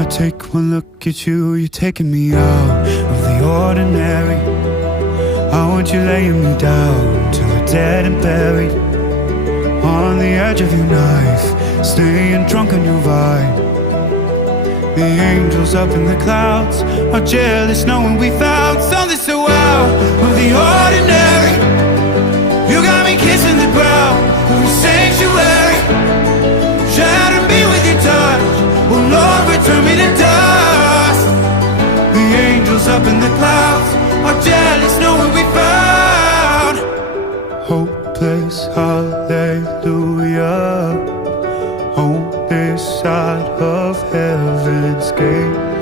I take one look at you, you're taking me out of the ordinary. I want you laying me down till we're dead and buried, on the edge of your knife, staying drunk on your vine. The angels up in the clouds are jealous knowing we found something so out of the ordinary. You got me kissing the ground of your sanctuary. Shatter me with your touch, oh Lord, return me to dust. The angels up in the clouds are jealous knowing we found hopeless hallelujah on this side of heaven's gate.